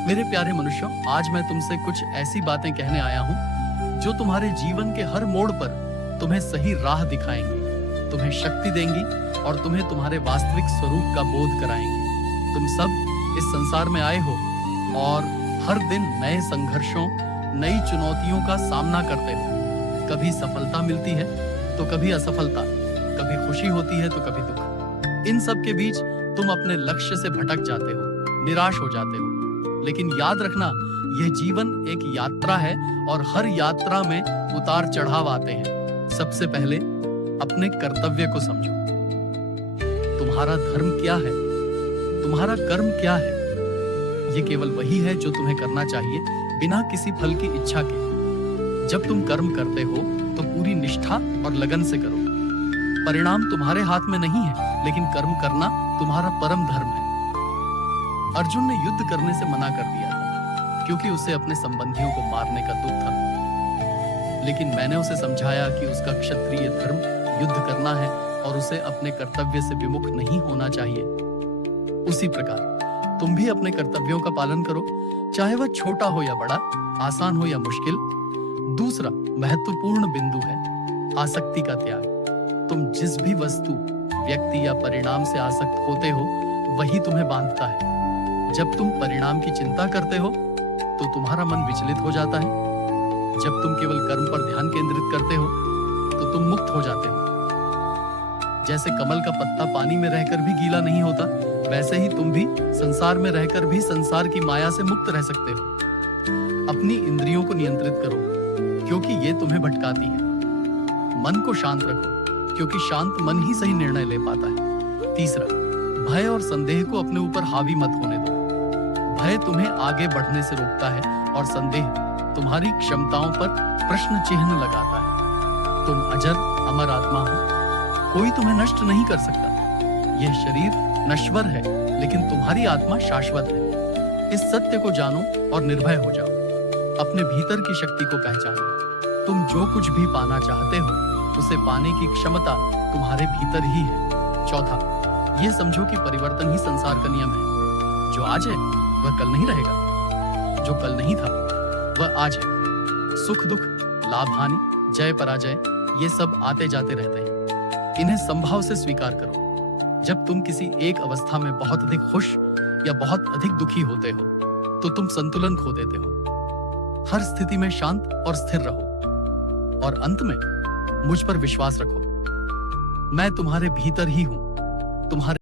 मेरे प्यारे मनुष्यों, आज मैं तुमसे कुछ ऐसी बातें कहने आया हूँ जो तुम्हारे जीवन के हर मोड़ पर तुम्हें सही राह दिखाएंगी, तुम्हें शक्ति देंगी और तुम्हें तुम्हारे वास्तविक स्वरूप का बोध कराएंगी। तुम सब इस संसार में आए हो और हर दिन नए संघर्षों, नई चुनौतियों का सामना करते हो। कभी सफलता मिलती है तो कभी असफलता, कभी खुशी होती है तो कभी दुख। इन सब के बीच तुम अपने लक्ष्य से भटक जाते हो, निराश हो जाते हो। लेकिन याद रखना, यह जीवन एक यात्रा है और हर यात्रा में उतार चढ़ाव आते हैं। सबसे पहले अपने कर्तव्य को समझो। तुम्हारा धर्म क्या है? तुम्हारा कर्म क्या है? ये केवल वही है जो तुम्हें करना चाहिए, बिना किसी फल की इच्छा के। जब तुम कर्म करते हो तो पूरी निष्ठा और लगन से करो। परिणाम तुम्हारे हाथ में नहीं है, लेकिन कर्म करना तुम्हारा परम धर्म है। अर्जुन ने युद्ध करने से मना कर दिया था, क्योंकि उसे अपने संबंधियों को मारने का दुख था। लेकिन मैंने उसे समझाया कि उसका क्षत्रिय धर्म युद्ध करना है और उसे अपने कर्तव्य से विमुख नहीं होना चाहिए। उसी प्रकार तुम भी अपने कर्तव्यों का पालन करो, चाहे वह छोटा हो या बड़ा, आसान हो या मुश्किल। दूसरा महत्वपूर्ण बिंदु है आसक्ति का त्याग। तुम जिस भी वस्तु, व्यक्ति या परिणाम से आसक्त होते हो, वही तुम्हें बांधता है। जब तुम परिणाम की चिंता करते हो तो तुम्हारा मन विचलित हो जाता है। जब तुम केवल कर्म पर ध्यान केंद्रित करते हो तो तुम मुक्त हो जाते हो। जैसे कमल का पत्ता पानी में रहकर भी गीला नहीं होता, वैसे ही तुम भी संसार में रहकर भी संसार की माया से मुक्त रह सकते हो। अपनी इंद्रियों को नियंत्रित करो, क्योंकि ये तुम्हें भटकाती है। मन को शांत रखो, क्योंकि शांत मन ही सही निर्णय ले पाता है। तीसरा, भय और संदेह को अपने ऊपर हावी मत होने दो। भय तुम्हें आगे बढ़ने से रोकता है और संदेह तुम्हारी क्षमताओं पर प्रश्न चिन्ह लगाता है। तुम अजर अमर आत्मा हो, कोई तुम्हें नष्ट नहीं कर सकता। यह शरीर नश्वर है, लेकिन तुम्हारी आत्मा शाश्वत है। इस सत्य को जानो और निर्भय हो जाओ। अपने भीतर की शक्ति को पहचानो। तुम जो कुछ भी पाना चाहते हो, उसे पाने की क्षमता तुम्हारे भीतर ही है। चौथा, ये समझो कि परिवर्तन ही संसार का नियम है। जो आज है वह कल नहीं रहेगा, जो कल नहीं था वह आज है। सुख दुख, लाभ हानि, जय पराजय, ये सब आते जाते रहते हैं। इन्हें संभाव से स्वीकार करो। जब तुम किसी एक अवस्था में बहुत अधिक खुश या बहुत अधिक दुखी होते हो तो तुम संतुलन खो देते हो। हर स्थिति में शांत और स्थिर रहो और अंत में मुझ पर विश्वास रखो। मैं तुम्हारे भीतर ही हूं। तुम्हारे